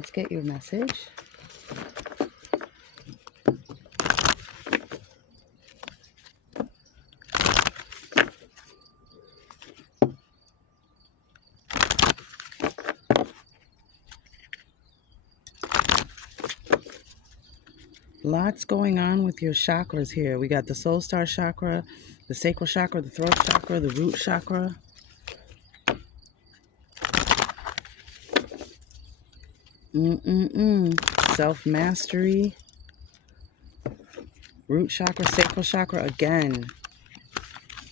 let's get your message. Lots going on with your chakras here. We got the soul star chakra, the sacral chakra, the throat chakra, the root chakra. Self-mastery. Root chakra, sacral chakra again.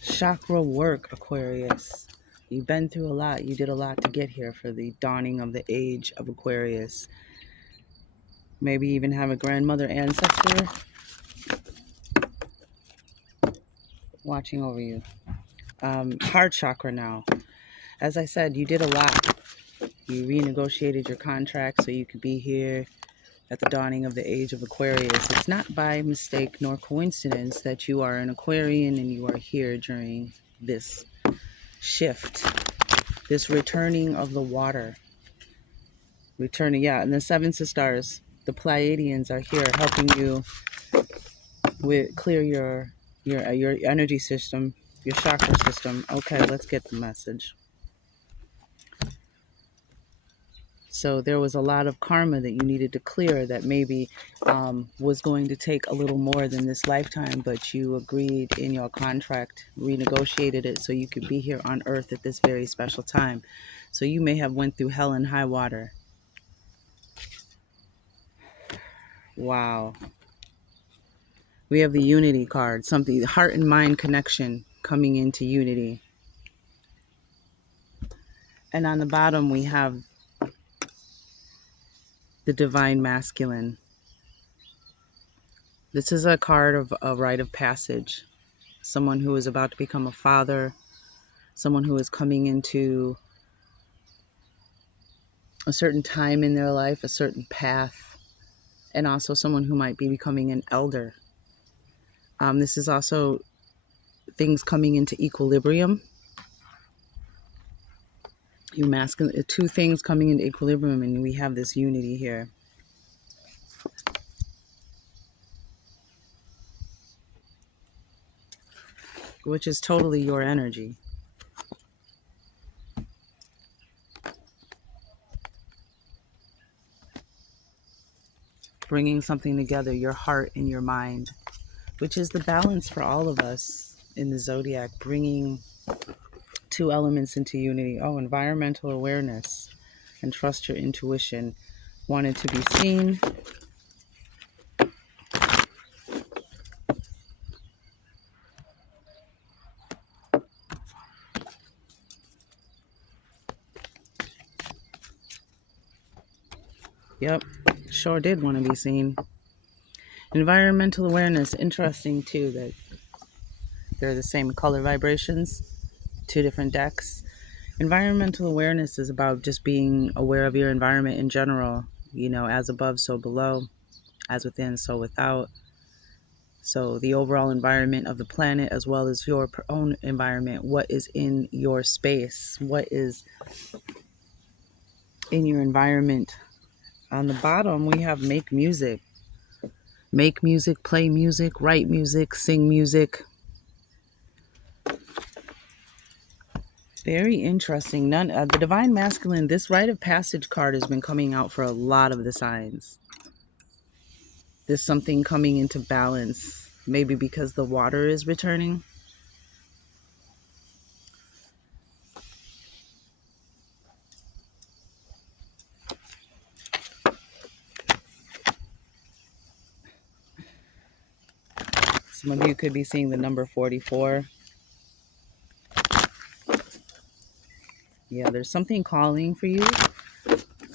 Chakra work, Aquarius. You've been through a lot. You did a lot to get here for the dawning of the age of Aquarius. Maybe even have a grandmother ancestor watching over you. Heart chakra now. As I said, you did a lot. You renegotiated your contract so you could be here at the dawning of the age of Aquarius. It's not by mistake nor coincidence that you are an Aquarian and you are here during this shift, this returning of the water. Returning, yeah, and the seven sisters, the Pleiadians, are here helping you with clear your energy system, your chakra system. Okay, let's get the message. So there was a lot of karma that you needed to clear that maybe was going to take a little more than this lifetime, but you agreed in your contract, renegotiated it so you could be here on earth at this very special time. So you may have went through hell and high water. Wow. We have the unity card, something, heart and mind connection coming into unity. And on the bottom, we have the divine masculine. This is a card of a rite of passage. Someone who is about to become a father, someone who is coming into a certain time in their life, a certain path, and also someone who might be becoming an elder. This is also things coming into equilibrium. You masculine, two things coming into equilibrium, and we have this unity here. Which is totally your energy. Bringing something together, your heart and your mind, which is the balance for all of us in the zodiac, bringing two elements into unity. Oh, environmental awareness and trust your intuition. Wanted to be seen. Yep, sure did want to be seen. Environmental awareness, interesting too that they're the same color vibrations, two different decks. Environmental awareness is about just being aware of your environment in general, you know, as above, so below, as within, so without. So the overall environment of the planet as well as your own environment, what is in your space, what is in your environment. On the bottom, we have make music. Make music, play music, write music, sing music. Very interesting. The Divine Masculine, this rite of passage card has been coming out for a lot of the signs. There's something coming into balance, maybe because the water is returning. Some of you could be seeing the number 44. Yeah, there's something calling for you.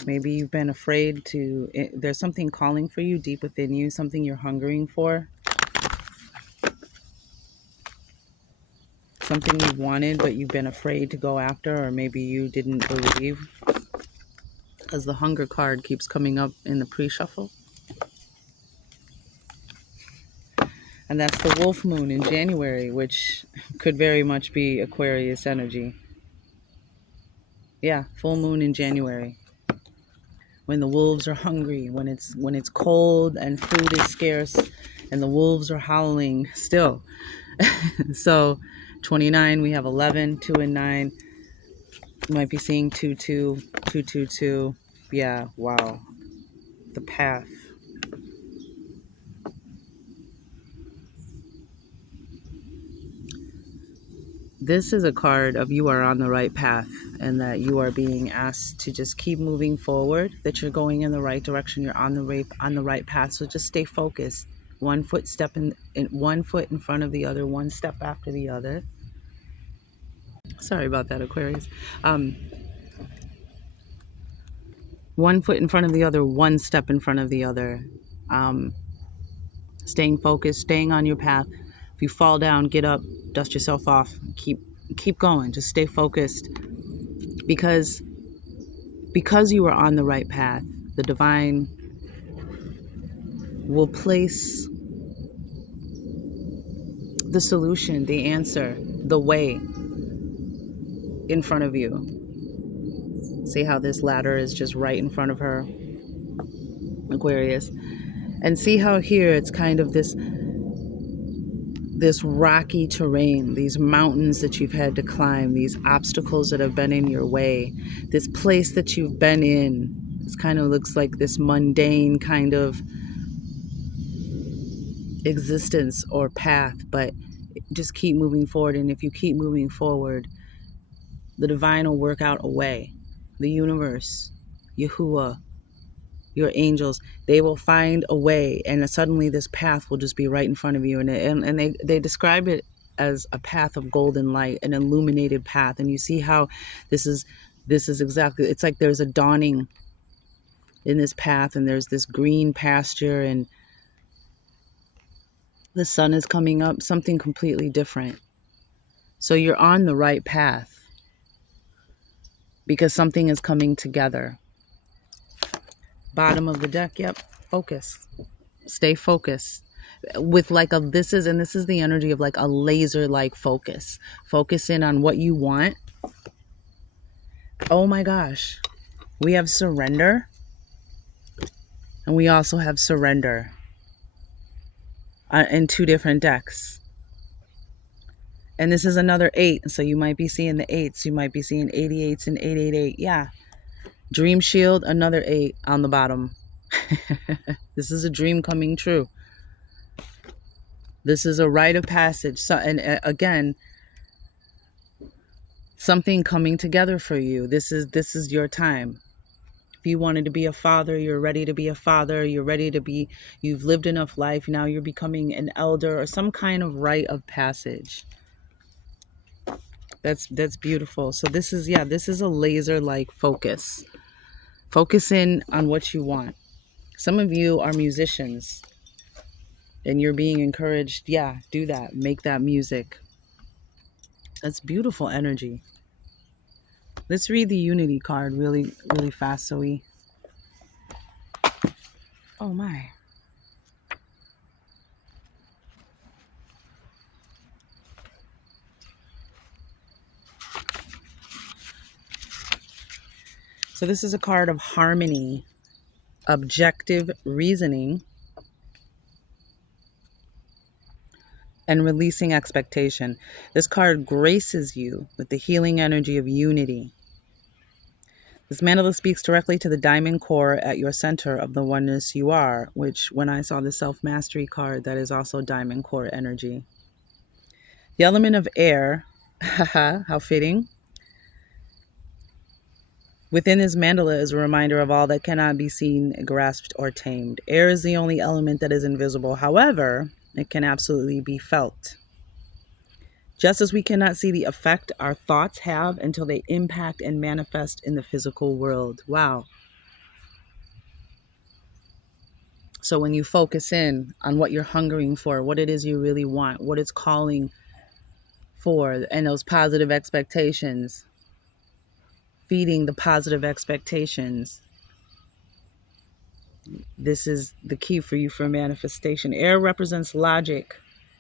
Maybe you've been afraid to, there's something calling for you deep within you, something you're hungering for. Something you've wanted, but you've been afraid to go after, or maybe you didn't believe. Because the hunger card keeps coming up in the pre-shuffle. And that's the wolf moon in January, which could very much be Aquarius energy. Yeah, full moon in January. when the wolves are hungry, when it's cold and food is scarce and the wolves are howling still. So 29, we have 11, 2 and 9. You might be seeing 2 2, 2 2 2. Yeah, wow. The path. This is a card of you are on the right path and that you are being asked to just keep moving forward, that you're going in the right direction, you're on the right path. So just stay focused. One foot step in one foot in front of the other, one step after the other. Sorry about that, Aquarius. One foot in front of the other, one step in front of the other. Um, Staying focused, staying on your path. If you fall down, get up, dust yourself off, keep going. Just stay focused, because you are on the right path. The divine will place the solution, the answer, the way in front of you. See how this ladder is just right in front of her, Aquarius, and see how here it's kind of this rocky terrain, these mountains that you've had to climb, these obstacles that have been in your way, this place that you've been in. It kind of looks like this mundane kind of existence or path, but just keep moving forward. And if you keep moving forward, the divine will work out a way. The universe, Yahuwah, your angels, they will find a way, and suddenly this path will just be right in front of you. And they describe it as a path of golden light, an illuminated path. And you see how this is exactly, it's like there's a dawning in this path, and there's this green pasture, and the sun is coming up, something completely different. So you're on the right path because something is coming together. Bottom of the deck, yep, focus. Stay focused with like this is the energy of like a laser like focus. Focus in on what you want. Oh my gosh. We have surrender. And we also have surrender in two different decks. And this is another 8. So you might be seeing the 8s. You might be seeing 88s and 888. Yeah. Dream Shield, another 8 on the bottom. This is a dream coming true. This is a rite of passage. So, and again, something coming together for you. This is your time. If you wanted to be a father, you're ready to be a father. You're ready to be, you've lived enough life. Now you're becoming an elder or some kind of rite of passage. That's beautiful. So this is a laser-like focus. Focus in on what you want. Some of you are musicians and you're being encouraged. Yeah, do that. Make that music. That's beautiful energy. Let's read the unity card really, really fast so we... Oh my. So this is a card of harmony, objective reasoning, and releasing expectation. This card graces you with the healing energy of unity. This mandala speaks directly to the diamond core at your center of the oneness you are, which when I saw the self-mastery card, that is also diamond core energy. The element of air, haha, how fitting. Within this mandala is a reminder of all that cannot be seen, grasped, or tamed. Air is the only element that is invisible. However, it can absolutely be felt. Just as we cannot see the effect our thoughts have until they impact and manifest in the physical world. Wow. So when you focus in on what you're hungering for, what it is you really want, what it's calling for, and those positive expectations, feeding the positive expectations, this is the key for you for manifestation. Air represents logic,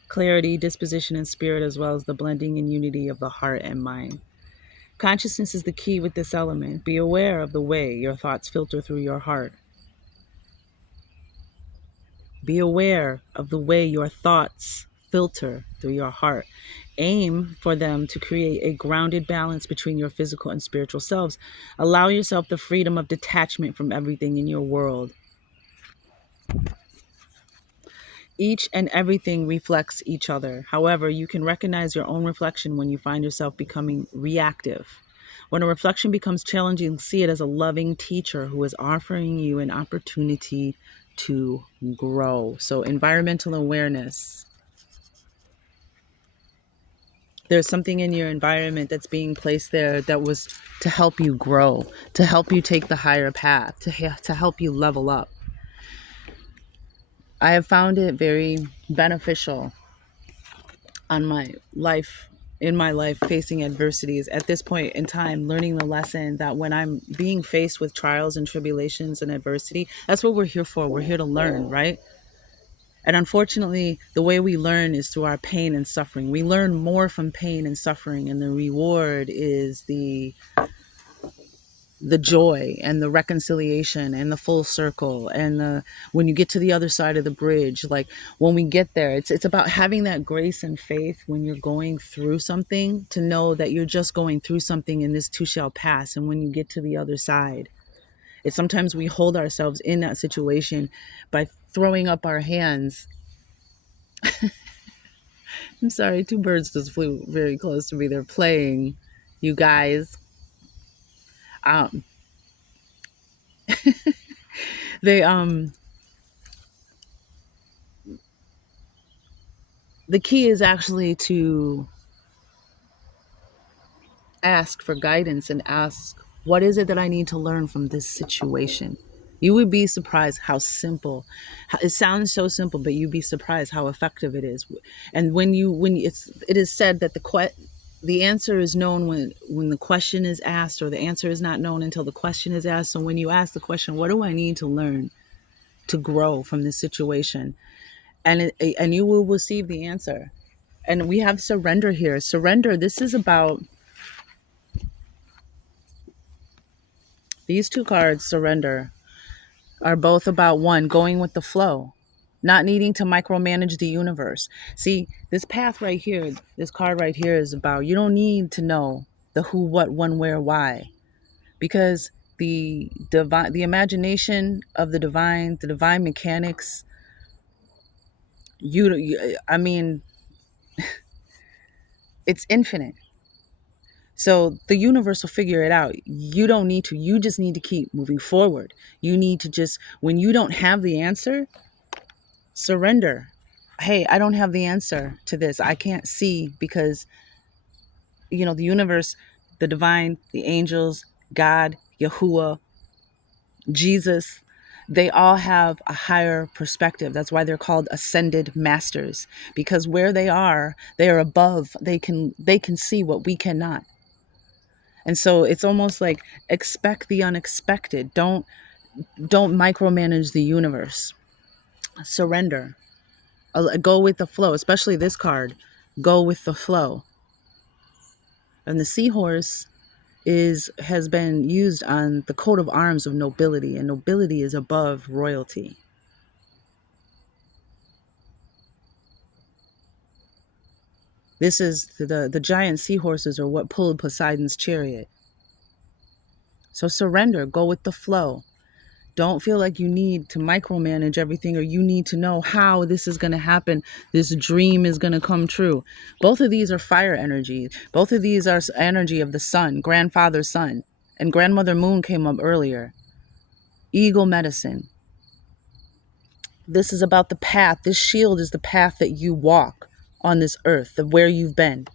clarity, disposition, and spirit, as well as the blending and unity of the heart and mind. Consciousness is the key with this element. Be aware of the way your thoughts filter through your heart. Be aware of the way your thoughts filter through your heart. Aim for them to create a grounded balance between your physical and spiritual selves. Allow yourself the freedom of detachment from everything in your world. Each and everything reflects each other. However, you can recognize your own reflection when you find yourself becoming reactive. When a reflection becomes challenging, see it as a loving teacher who is offering you an opportunity to grow. So, environmental awareness. There's something in your environment that's being placed there that was to help you grow, to help you take the higher path, to help you level up. I have found it very beneficial on my life, in my life, facing adversities at this point in time, learning the lesson that when I'm being faced with trials and tribulations and adversity, that's what we're here for. We're here to learn, right? And unfortunately, the way we learn is through our pain and suffering. We learn more from pain and suffering, and the reward is the joy and the reconciliation and the full circle and the when you get to the other side of the bridge. Like when we get there, it's about having that grace and faith when you're going through something, to know that you're just going through something and this too shall pass. And when you get to the other side, it's sometimes we hold ourselves in that situation by throwing up our hands. I'm sorry, two birds just flew very close to me. They're playing, you guys. um they the key is actually to ask for guidance and ask, what is it that I need to learn from this situation? You would be surprised how simple it sounds. So simple, but you'd be surprised how effective it is. And it is said that the answer is known when the question is asked, or the answer is not known until the question is asked. So when you ask the question, what do I need to learn to grow from this situation, and you will receive the answer. And we have surrender here. Surrender, this is about these two cards. Surrender are both about, one, going with the flow, not needing to micromanage the universe. See, this path right here, this card right here is about, you don't need to know the who, what, when, where, why, because the divine, the imagination of the divine mechanics, I mean, it's infinite. So the universe will figure it out. You don't need to. You just need to keep moving forward. You need to just, when you don't have the answer, surrender. Hey, I don't have the answer to this. I can't see because, the universe, the divine, the angels, God, Yahuwah, Jesus, they all have a higher perspective. That's why they're called ascended masters, because where they are above. They can see what we cannot. And so it's almost like, expect the unexpected. Don't micromanage the universe. Surrender. Go with the flow, especially this card. Go with the flow. And the seahorse has been used on the coat of arms of nobility, and nobility is above royalty. This is the giant seahorses are what pulled Poseidon's chariot. So surrender, go with the flow. Don't feel like you need to micromanage everything, or you need to know how this is going to happen. This dream is going to come true. Both of these are fire energy. Both of these are energy of the sun, grandfather sun. And grandmother moon came up earlier. Eagle medicine. This is about the path. This shield is the path that you walk on this earth, of where you've been.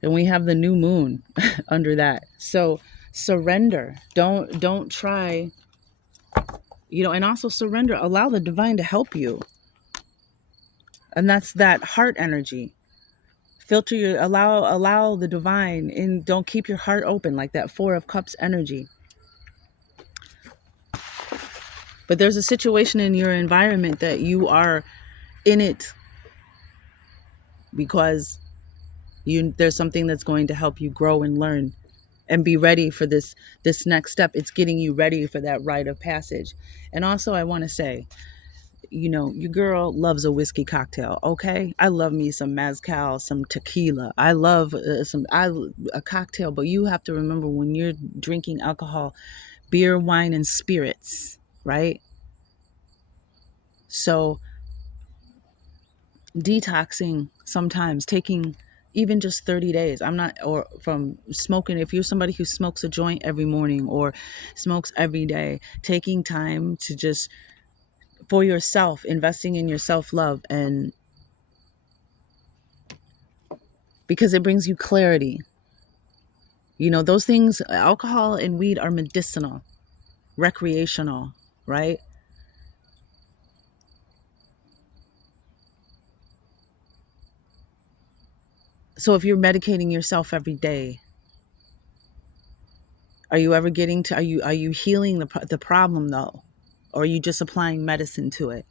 And we have the new moon under that. So surrender. Don't try, and also surrender. Allow the divine to help you. And that's that heart energy. Filter allow the divine in. Don't keep your heart open, like that Four of Cups energy. But there's a situation in your environment that you are in it because there's something that's going to help you grow and learn and be ready for this next step. It's getting you ready for that rite of passage. And also, I want to say, your girl loves a whiskey cocktail. Okay, I love me some mezcal, some tequila. I love a cocktail. But you have to remember, when you're drinking alcohol, beer, wine, and spirits, right? So detoxing, sometimes taking even just 30 days. I'm not, or from smoking, if you're somebody who smokes a joint every morning or smokes every day, taking time to just, for yourself, investing in your self-love, and because it brings you clarity. Those things, alcohol and weed, are medicinal, recreational, right? So if you're medicating yourself every day, are you ever getting to, are you healing the problem though? Or are you just applying medicine to it?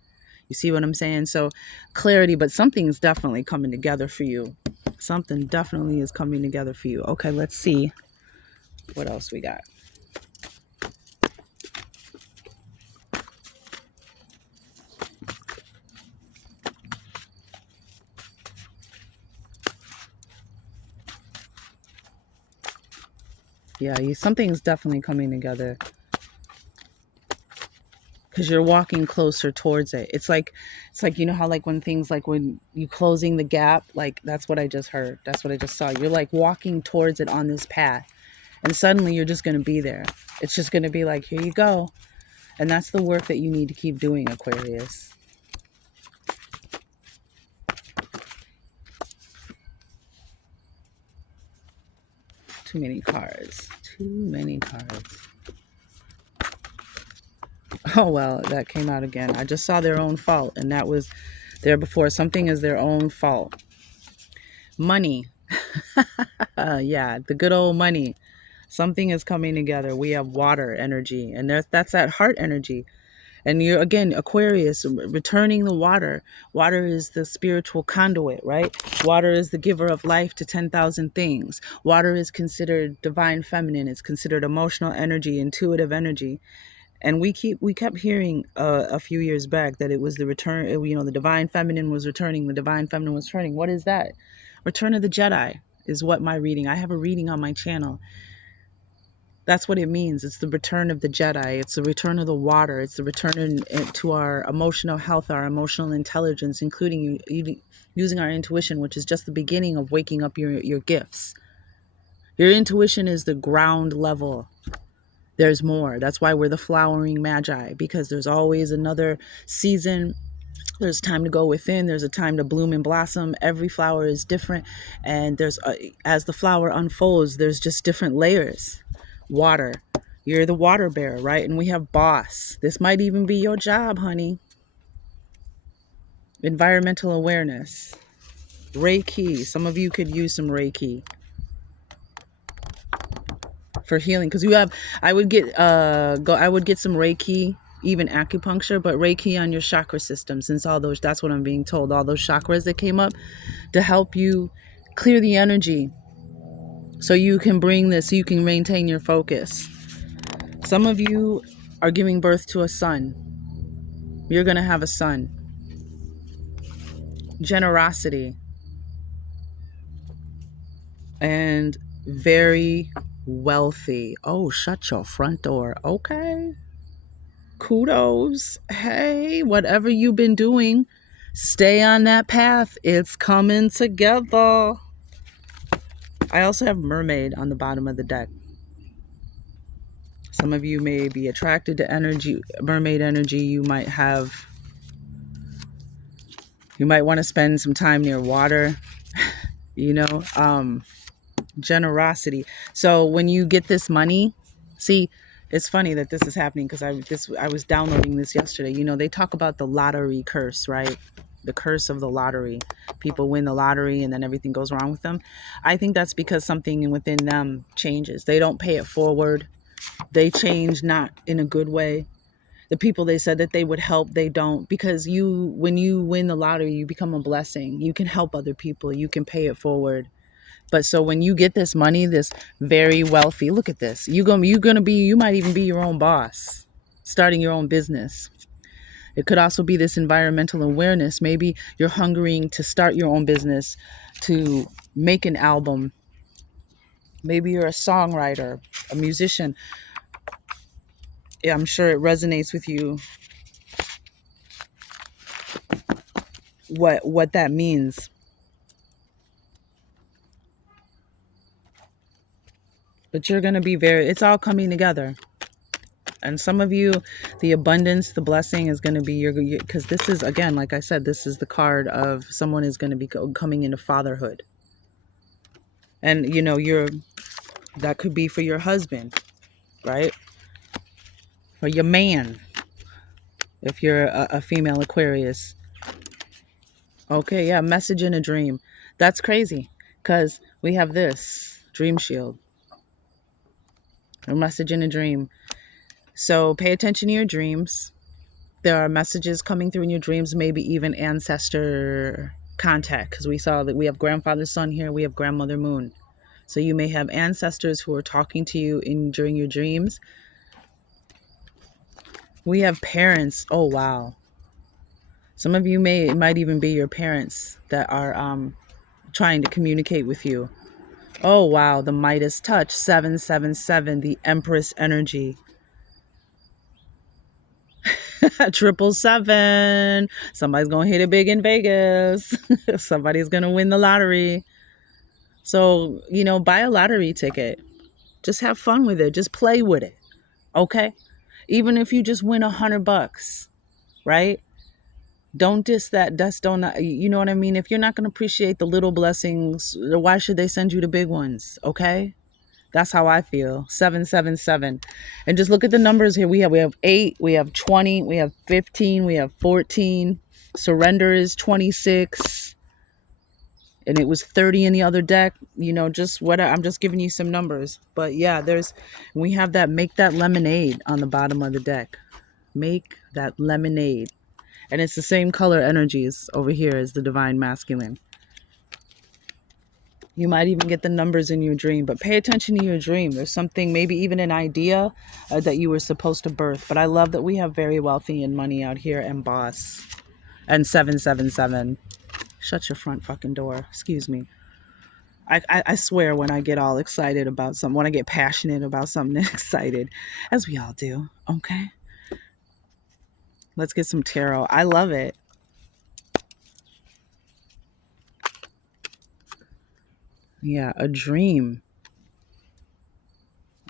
You see what I'm saying? So clarity, but something's definitely coming together for you. Something definitely is coming together for you. Okay, let's see what else we got. Yeah, something's definitely coming together, because you're walking closer towards it. It's like how, like, when things, like when you closing the gap, like, that's what I just heard. That's what I just saw. You're like walking towards it on this path, and suddenly you're just going to be there. It's just going to be like, here you go. And that's the work that you need to keep doing, Aquarius. Too many cards. Too many cards. Oh, well, that came out again. I just saw their own fault, and that was there before. Something is their own fault. Money. Yeah, the good old money. Something is coming together. We have water energy, and that's that heart energy. And you're, again, Aquarius, returning the water. Water is the spiritual conduit, right? Water is the giver of life to 10,000 things. Water is considered divine feminine. It's considered emotional energy, intuitive energy. And we kept hearing a few years back that it was the return, the divine feminine was returning. The divine feminine was returning. What is that? Return of the Jedi is what my reading. I have a reading on my channel. That's what it means. It's the return of the Jedi. It's the return of the water. It's the return to our emotional health, our emotional intelligence, including using our intuition, which is just the beginning of waking up your gifts. Your intuition is the ground level. There's more. That's why we're the flowering magi, because there's always another season. There's time to go within. There's a time to bloom and blossom. Every flower is different. And as the flower unfolds, there's just different layers. Water. You're the water bearer, right? And we have boss. This might even be your job, honey. Environmental awareness. Reiki. Some of you could use some Reiki for healing, because I would get some Reiki, even acupuncture, but Reiki on your chakra system, since that's what I'm being told, all those chakras that came up, to help you clear the energy, so you can you can maintain your focus. Some of you are giving birth to a son. You're going to have a son. Generosity. And very wealthy. Oh, shut your front door. Okay. Kudos. Hey, whatever you've been doing, stay on that path. It's coming together. I also have mermaid on the bottom of the deck. Some of you may be attracted to mermaid energy. You might want to spend some time near water, generosity. So when you get this money, see, it's funny that this is happening, because I was downloading this yesterday. They talk about the lottery curse, right? The curse of the lottery. People win the lottery and then everything goes wrong with them. I think that's because something within them changes. They don't pay it forward. They change, not in a good way. The people they said that they would help, they don't, because when you win the lottery, you become a blessing. You can help other people. You can pay it forward. But so when you get this money, this very wealthy, look at this. You might even be your own boss, starting your own business. It could also be this environmental awareness. Maybe you're hungering to start your own business, to make an album. Maybe you're a songwriter, a musician. Yeah, I'm sure it resonates with you what that means. But you're going to be it's all coming together. And some of you, the abundance, the blessing is going to be because this is, again, like I said, this is the card of someone is going to be coming into fatherhood. And, that could be for your husband, right? Or your man, if you're a female Aquarius. Okay, yeah, message in a dream. That's crazy because we have this dream shield. A message in a dream. So pay attention to your dreams. There are messages coming through in your dreams, maybe even ancestor contact, because we saw that we have grandfather sun here, we have grandmother moon. So you may have ancestors who are talking to you during your dreams. We have parents. Oh, wow. Some of you it might even be your parents that are trying to communicate with you. Oh, wow. The Midas touch, 777, the Empress energy. 777. Somebody's gonna hit it big in Vegas. Somebody's gonna win the lottery. So, buy a lottery ticket. Just have fun with it. Just play with it. Okay? Even if you just win $100, right? Don't diss that. You know what I mean? If you're not gonna appreciate the little blessings, why should they send you the big ones? Okay? That's how I feel. 777. And just look at the numbers here. We have 8, we have 20, we have 15, we have 14. Surrender is 26. And it was 30 in the other deck. Just what I'm just giving you some numbers. But yeah, we have that make that lemonade on the bottom of the deck. Make that lemonade. And it's the same color energies over here as the divine masculine. You might even get the numbers in your dream, but pay attention to your dream. There's something, maybe even an idea that you were supposed to birth. But I love that we have very wealthy and money out here and boss. And 777. Shut your front fucking door. Excuse me. I swear when I get all excited about something, when I get passionate about something, excited, as we all do. Okay. Let's get some tarot. I love it. Yeah, a dream.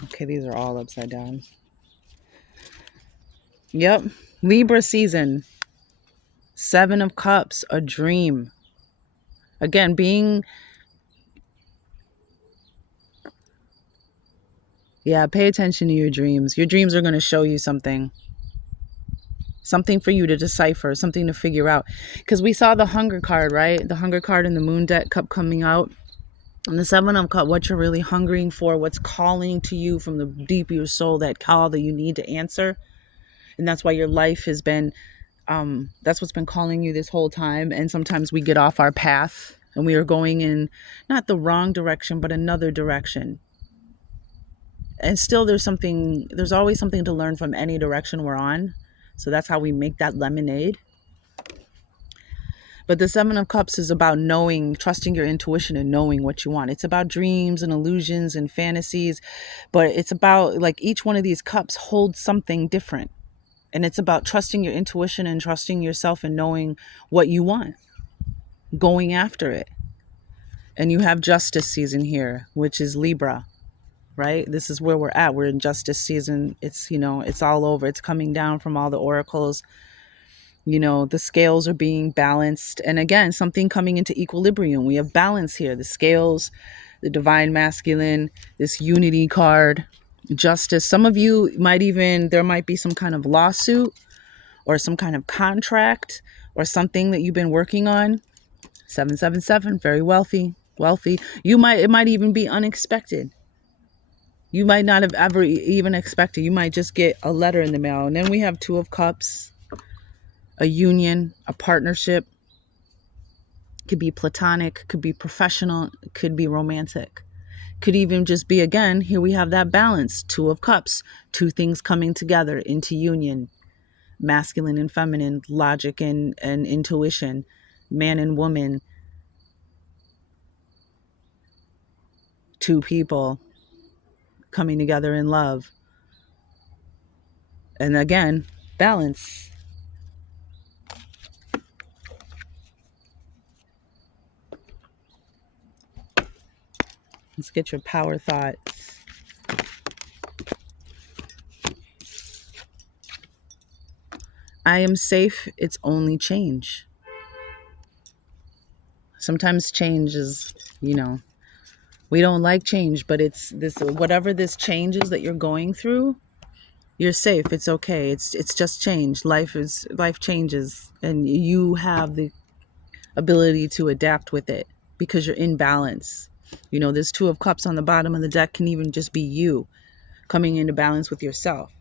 Okay, these are all upside down. Yep. Libra season. 7 of Cups, a dream. Again, pay attention to your dreams. Your dreams are going to show you something. Something for you to decipher, something to figure out. Because we saw the Hunger card, right? The Hunger card in the Moon deck cup coming out. And the 7 of Cups, what you're really hungering for, what's calling to you from the deep of your soul, that call that you need to answer. And that's why your life has been, that's what's been calling you this whole time. And sometimes we get off our path and we are going in not the wrong direction, but another direction. And still there's always something to learn from any direction we're on. So that's how we make that lemonade. But the 7 of Cups is about trusting your intuition and knowing what you want. It's about dreams and illusions and fantasies, but it's about, like, each one of these cups holds something different. And it's about trusting your intuition and trusting yourself and knowing what you want, going after it. And you have justice season here, which is Libra, right? This is where we're at. We're in justice season. It's, it's all over. It's coming down from all the oracles. The scales are being balanced. And again, something coming into equilibrium. We have balance here. The scales, the divine masculine, this unity card, justice. Some of you there might be some kind of lawsuit or some kind of contract or something that you've been working on. 777, very wealthy. It might even be unexpected. You might not have ever even expected. You might just get a letter in the mail. And then we have Two of Cups, a union, a partnership. Could be platonic, could be professional, could be romantic. Could even just be, again, here we have that balance. Two of Cups, two things coming together into union. Masculine and feminine, logic and intuition, man and woman, two people coming together in love. And again, balance. Let's get your power thoughts. I am safe. It's only change. Sometimes change is, we don't like change, but it's this, whatever this change is that you're going through, you're safe. It's okay. It's just change. Life changes, and you have the ability to adapt with it because you're in balance. This Two of Cups on the bottom of the deck can even just be you coming into balance with yourself.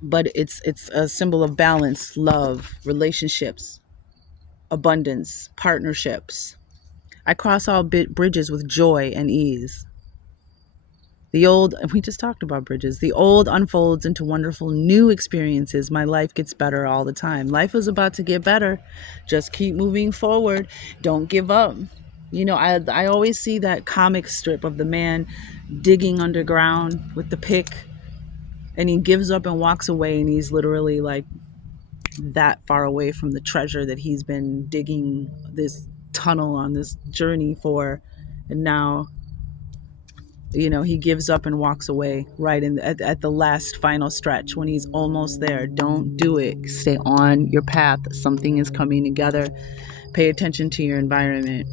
But it's a symbol of balance, love, relationships, abundance, partnerships. I cross all bridges with joy and ease. We just talked about bridges. The old unfolds into wonderful new experiences. My life gets better all the time. Life is about to get better. Just keep moving forward. Don't give up. I always see that comic strip of the man digging underground with the pick, and he gives up and walks away, and he's literally like that far away from the treasure that he's been digging this tunnel on this journey for. And now he gives up and walks away right at the last final stretch when he's almost there. Don't do it. Stay on your path. Something is coming together. Pay attention to your environment.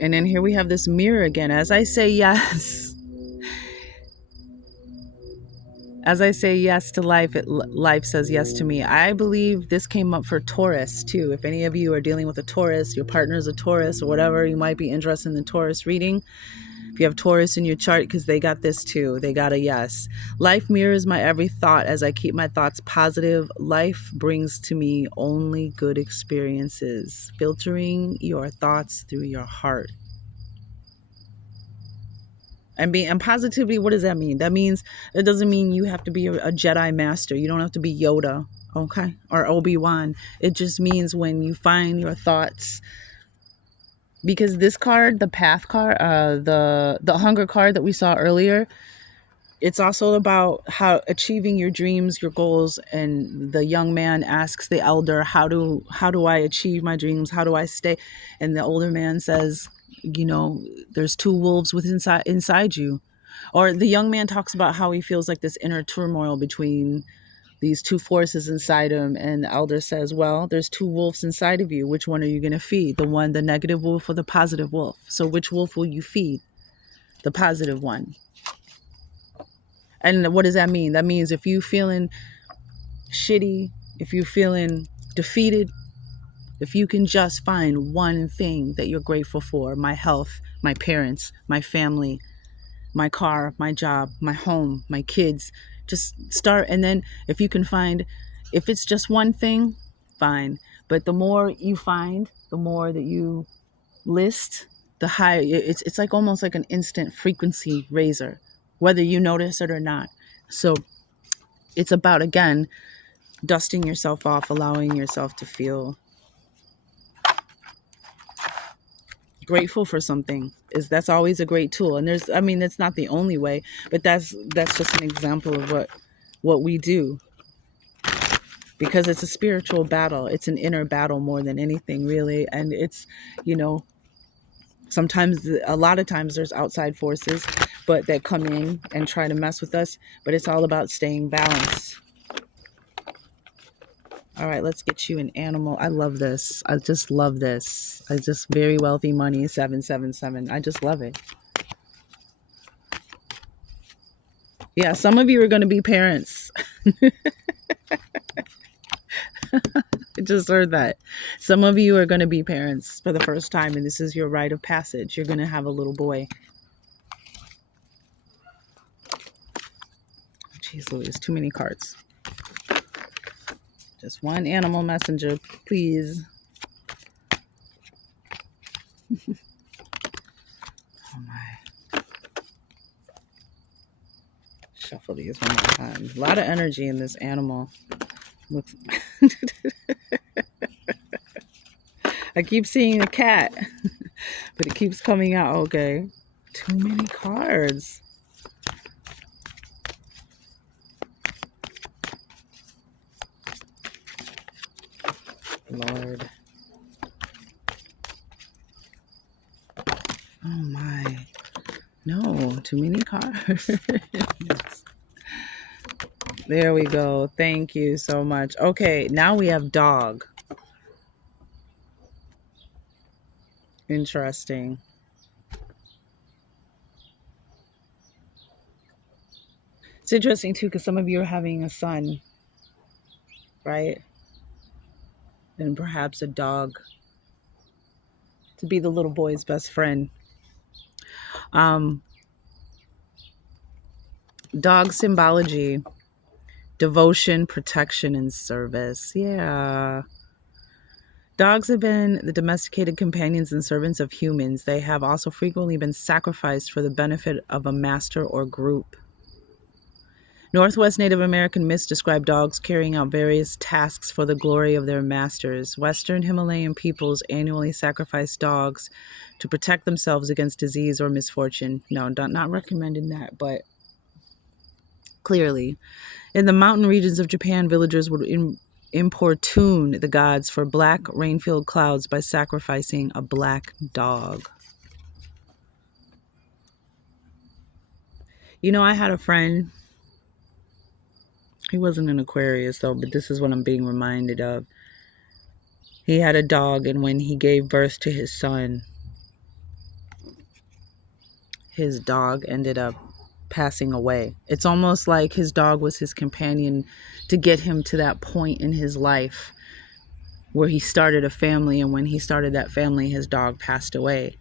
And then here we have this mirror again. As I say yes to life, life says yes to me. I believe this came up for Taurus too. If any of you are dealing with a Taurus, your partner's a Taurus or whatever, you might be interested in the Taurus reading. If you have Taurus in your chart, because they got this too. They got a yes. Life mirrors my every thought. As I keep my thoughts positive, life brings to me only good experiences. Filtering your thoughts through your heart. And positivity, what does that mean? That means, it doesn't mean you have to be a Jedi master. You don't have to be Yoda, okay? Or Obi-Wan. It just means when you find your thoughts. Because this card, the Path card, the Hunger card that we saw earlier, it's also about how achieving your dreams, your goals. And the young man asks the elder, how do I achieve my dreams? How do I stay? And the older man says, there's two wolves inside you. Or the young man talks about how he feels like this inner turmoil between these two forces inside him. And the elder says, well, there's two wolves inside of you. Which one are you going to feed? The negative wolf or the positive wolf? So which wolf will you feed? The positive one. And what does that mean? That means if you feeling shitty, if you feeling defeated, if you can just find one thing that you're grateful for, my health, my parents, my family, my car, my job, my home, my kids, just start. And then if you can find, if it's just one thing, fine. But the more you find, the more that you list, the higher. It's like almost like an instant frequency raiser, whether you notice it or not. So it's about, again, dusting yourself off, allowing yourself to feel grateful for something. That's always a great tool. And that's not the only way, but that's just an example of what we do, because it's a spiritual battle. It's an inner battle more than anything, really. And it's, sometimes, a lot of times there's outside forces, but that come in and try to mess with us, but it's all about staying balanced. All right, let's get you an animal. I love this. I just love this. Very wealthy money, 777. I just love it. Yeah, some of you are going to be parents. I just heard that. Some of you are going to be parents for the first time, and this is your rite of passage. You're going to have a little boy. Jeez Louise, too many cards. Just one animal messenger, please. Oh my. Shuffle these one more time. A lot of energy in this animal. Looks. I keep seeing a cat, but it keeps coming out. Okay. Too many cards. Lord. Oh my. No, too many cards. There we go. Thank you so much. Okay, now we have dog. Interesting. It's interesting too, because some of you are having a son, right? And perhaps a dog to be the little boy's best friend. Dog symbology, devotion, protection, and service. Yeah. Dogs have been the domesticated companions and servants of humans. They have also frequently been sacrificed for the benefit of a master or group. Northwest Native American myths describe dogs carrying out various tasks for the glory of their masters. Western Himalayan peoples annually sacrifice dogs to protect themselves against disease or misfortune. No, not recommending that, but clearly. In the mountain regions of Japan, villagers would importune the gods for black rain-filled clouds by sacrificing a black dog. You know, I had a friend. He wasn't an Aquarius, though, but this is what I'm being reminded of. He had a dog, and when he gave birth to his son, his dog ended up passing away. It's almost like his dog was his companion to get him to that point in his life where he started a family, and when he started that family, his dog passed away.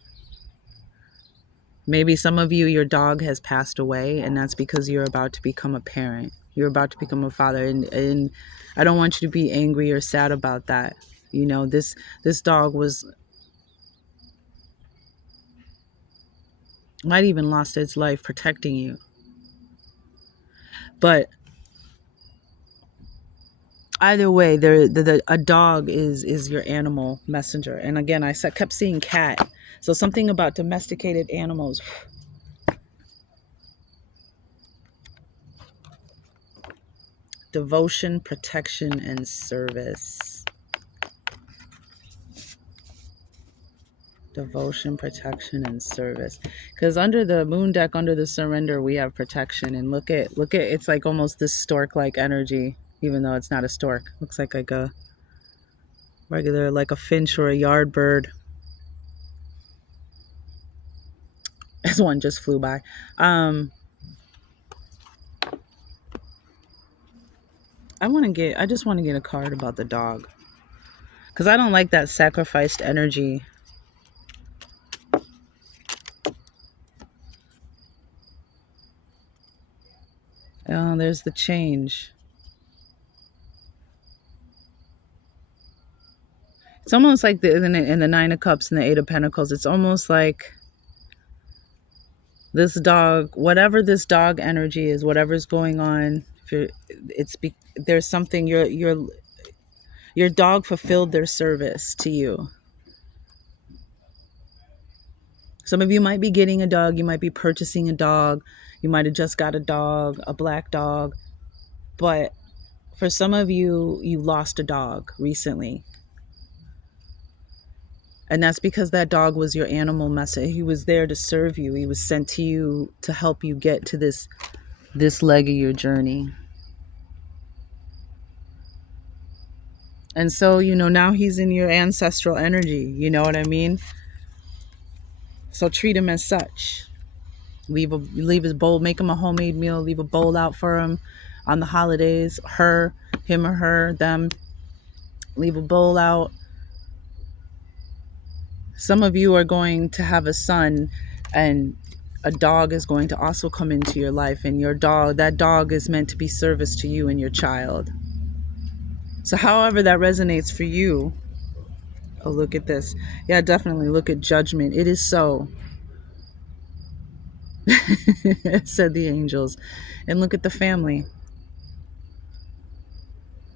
Maybe some of you, your dog has passed away, and that's because you're about to become a parent. You're about to become a father, and I don't want you to be angry or sad about that. You know, this dog might even lost its life protecting you. But either way, a dog is your animal messenger. And again, I kept seeing cat. So something about domesticated animals. Devotion, protection, and service. Devotion, protection, and service. Because under the moon deck, under the surrender, we have protection. And look at it's like almost this stork-like energy, even though it's not a stork. Looks like a regular, like a finch or a yard bird. This one just flew by. I just want to get a card about the dog. Because I don't like that sacrificed energy. Oh, there's the change. It's almost like in the Nine of Cups and the Eight of Pentacles, it's almost like this dog, whatever this dog energy is, whatever's going on, there's something your dog fulfilled their service to you. Some of you might be getting a dog, you might be purchasing a dog, you might have just got a dog, a black dog, but for some of you, you lost a dog recently. And that's because that dog was your animal messenger. He was there to serve you. He was sent to you to help you get to this leg of your journey. And so, now he's in your ancestral energy. You know what I mean? So treat him as such. Leave his bowl, make him a homemade meal, leave a bowl out for him on the holidays. Him or her, them. leave a bowl out. Some of you are going to have a son, and a dog is going to also come into your life, and that dog is meant to be service to you and your child. So however that resonates for you. Oh, look at this. Yeah, definitely look at judgment. It is so. Said the angels. And look at the family.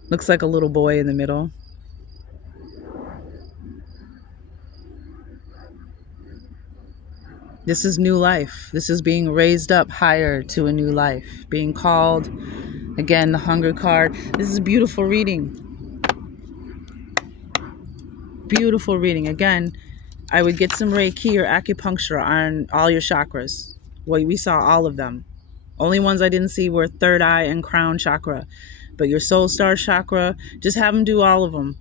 Looks like a little boy in the middle. This is new life. This is being raised up higher to a new life. Being called. Again, the hunger card. This is beautiful reading. Beautiful reading. Again, I would get some Reiki or acupuncture on all your chakras. Well, we saw all of them. Only ones I didn't see were third eye and crown chakra. But your soul star chakra, just have them do all of them.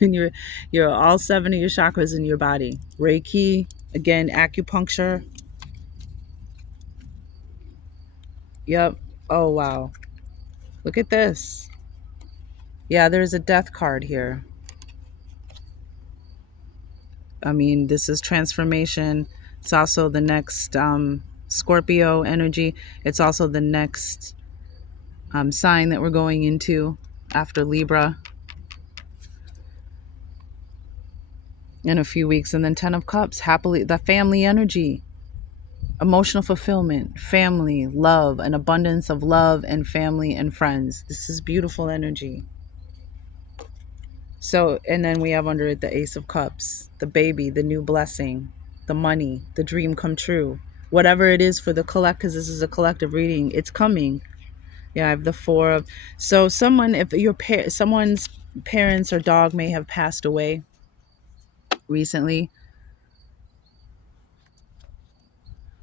And you're all 7 of your chakras in your body. Reiki, again, acupuncture. Yep. Oh, wow. Look at this. Yeah, there's a death card here. I mean, this is transformation. It's also the next Scorpio energy. It's also the next sign that we're going into after Libra in a few weeks. And then 10 of Cups, happily, the family energy, emotional fulfillment, family, love, an abundance of love and family and friends. This is beautiful energy. So, and then we have under it the Ace of Cups, the baby, the new blessing, the money, the dream come true. Whatever it is for the because this is a collective reading, it's coming. Yeah, I have the 4 of. So someone, if someone's parents or dog may have passed away recently,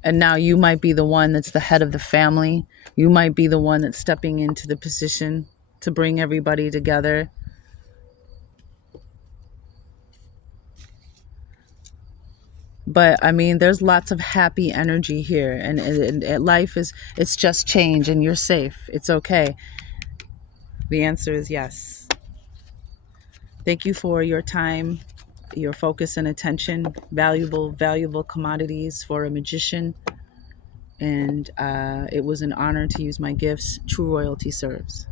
and now you might be the one that's the head of the family. You might be the one that's stepping into the position to bring everybody together. But I mean, there's lots of happy energy here, and life it's just change, and you're safe. It's okay. The answer is yes. Thank you for your time, your focus and attention. Valuable commodities for a magician. And it was an honor to use my gifts. True royalty serves.